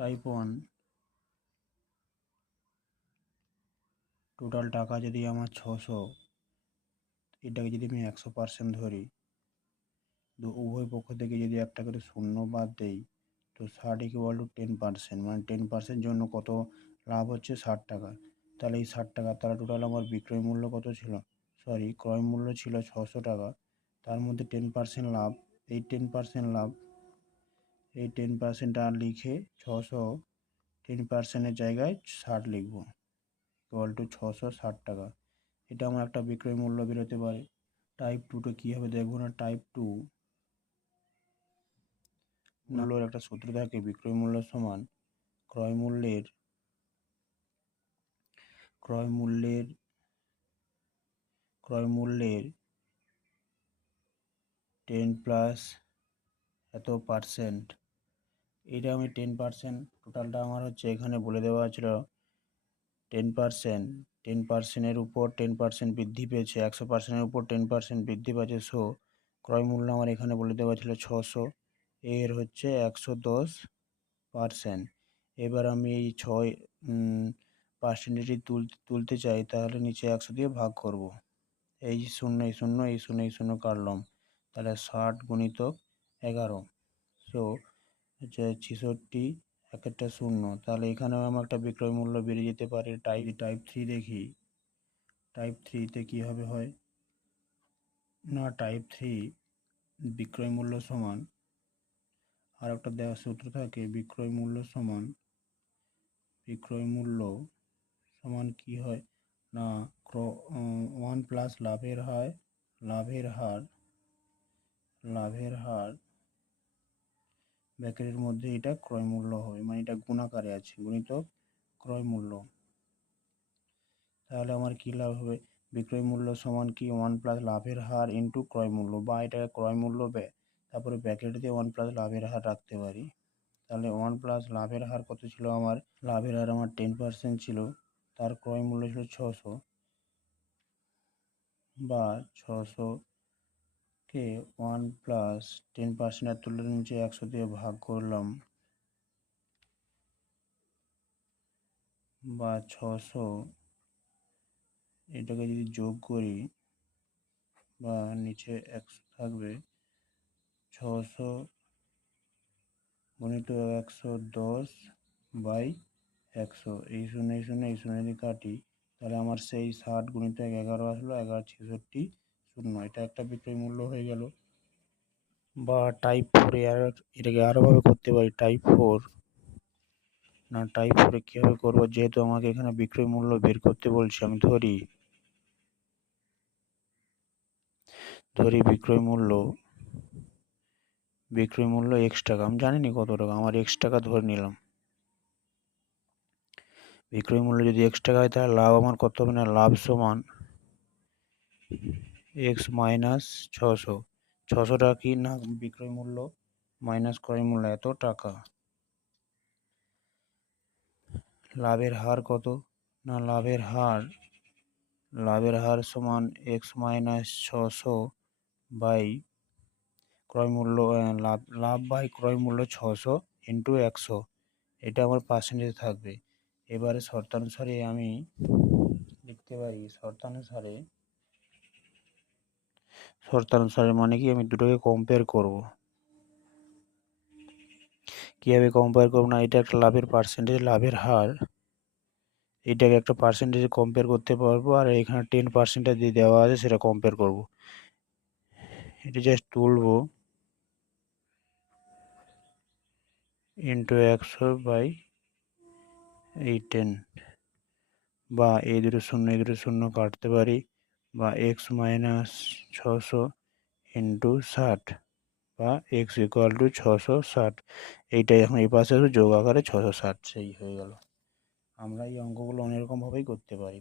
Type 1 total টাকা যদি আমার 600, এটাকে যদি আমি 100% ধরি, তো উভয় পক্ষ থেকে যদি একটা করে শূন্য বাদ দেই, তো 60 = 10%, মানে 10% জন্য কত লাভ হচ্ছে? 60 টাকা। তাহলে এই 60 টাকা তাহলে টোটাল আমার বিক্রয় মূল্য কত ছিল? ক্রয় মূল্য ছিল 600 টাকা। তার মধ্যে 10% লাভ, এই 10% লাভ, এই 10%টা লিখে 600 10%-এর জায়গায় 60 লিখব, = 660 টাকা। এটা আমার একটা বিক্রয় মূল্য বেরোতে পারে। টাইপ 2টা কী হবে দেখবো না। টাইপ 2 মূল্যের একটা সূত্র থাকে, বিক্রয় মূল্য সমান ক্রয় মূল্যের ক্রয় মূল্যের ক্রয় মূল্যের 10 প্লাস এত পার্সেন্ট। এটা আমি 10%, টোটালটা আমার হচ্ছে এখানে বলে দেওয়া ছিল 10%। 10%-এর উপর 10% বৃদ্ধি পেয়েছে, 100%-এর উপর 10% বৃদ্ধি পাচ্ছে। ক্রয় মূল্য আমার এখানে বলে দেওয়া ছিল 600, এর হচ্ছে 110%। এবার আমি এই 6% তুলতে চাই, তাহলে নিচে 100 দিয়ে ভাগ করব। এই শূন্য এই শূন্য এই শূন্য এই শূন্য কাটলাম, তাহলে 60 × 11, হচ্ছে 66, এক একটা শূন্য। তাহলে এখানেও আমার একটা বিক্রয় মূল্য বেড়ে যেতে পারে। টাইপ 3 দেখি, টাইপ 3-তে কীভাবে হয় না। টাইপ 3 বিক্রয় মূল্য সমান আর একটা দেওয়া সূত্র থাকে, বিক্রয় মূল্য সমান কি হয় না, 1 প্লাস লাভের হার ব্র্যাকেটের মধ্যে এটা ক্রয় মূল্য হবে, মানে এটা গুণাকারে আছে, গুণিতক ক্রয় মূল্য। তাহলে আমার কি লাভ হবে? বিক্রয় মূল্য সমান কি 1 প্লাস লাভের হার ইন্টু ক্রয় মূল্য, বা এটাকে ক্রয় মূল্য তারপরে ব্র্যাকেট দিয়ে 1 প্লাস লাভের হার রাখতে পারি। তাহলে 1 প্লাস লাভের হার কত ছিল? আমার লাভের হার আমার 10% ছিল, তার ক্রয় মূল্য ছিল 600, বা 600-কে 1 প্লাস 10%-এর তুলনায় নিচে 100 দিয়ে ভাগ করলাম, বা 600 এটাকে যদি যোগ করি, বা নিচে 100 থাকবে, 600 × 110/100, এই শূন্য এই শূন্য এই শূন্য যদি কাটি, তাহলে আমার সেই 60 × 11 আসলো, 11×66 শূন্য। এটা একটা বিক্রয় মূল্য হয়ে গেল। বা টাইপ 4-এ এটাকে আরোভাবে করতে পারি। টাইপ 4-এ কীভাবে করবো, যেহেতু আমাকে এখানে বিক্রয় মূল্য বের করতে বলছে, আমি ধরি বিক্রয় মূল্য x টাকা। আমি জানি না কত টাকা, আমার x টাকা ধরে নিলাম। বিক্রয় মূল্য যদি x টাকা হয়, তাহলে লাভ আমার কত হবে না, লাভ সমান x মাইনাস 600। 600 টাকা কি না বিক্রয় মূল্য, মাইনাস ক্রয় মূল্য এত টাকা। লাভের হার কত না, লাভের হার সমান x মাইনাস 600 বাই ক্রয় মূল্য, লাভ বাই ক্রয় মূল্য 600 ইন্টু 100, এটা আমার পার্সেন্টেজ থাকবে। এবারে শর্তানুসারে আমি লিখতে পারি, শর্তানুসারে মানে কি, আমি দুটোকে কম্পেয়ার করব। কীভাবে কম্পেয়ার করব না, এটা একটা লাভের পার্সেন্টেজ, লাভের হার, এটাকে একটা পার্সেন্টেজে কম্পেয়ার করতে পারবো, আর এখানে 10% দিয়ে দেওয়া আছে সেটা কম্পেয়ার করব। এটা জাস্ট তুলবো, ইন্টু 100/10, বা এই দুটো শূন্য কাটতে পারি, বা x মাইনাস 600 ইন্টু 60, বা x = 660। এইটাই এখন এই পাশে যোগ আকারে 660, সেই হয়ে গেল। আমরা এই অঙ্কগুলো অনেকরকমভাবেই করতে পারি।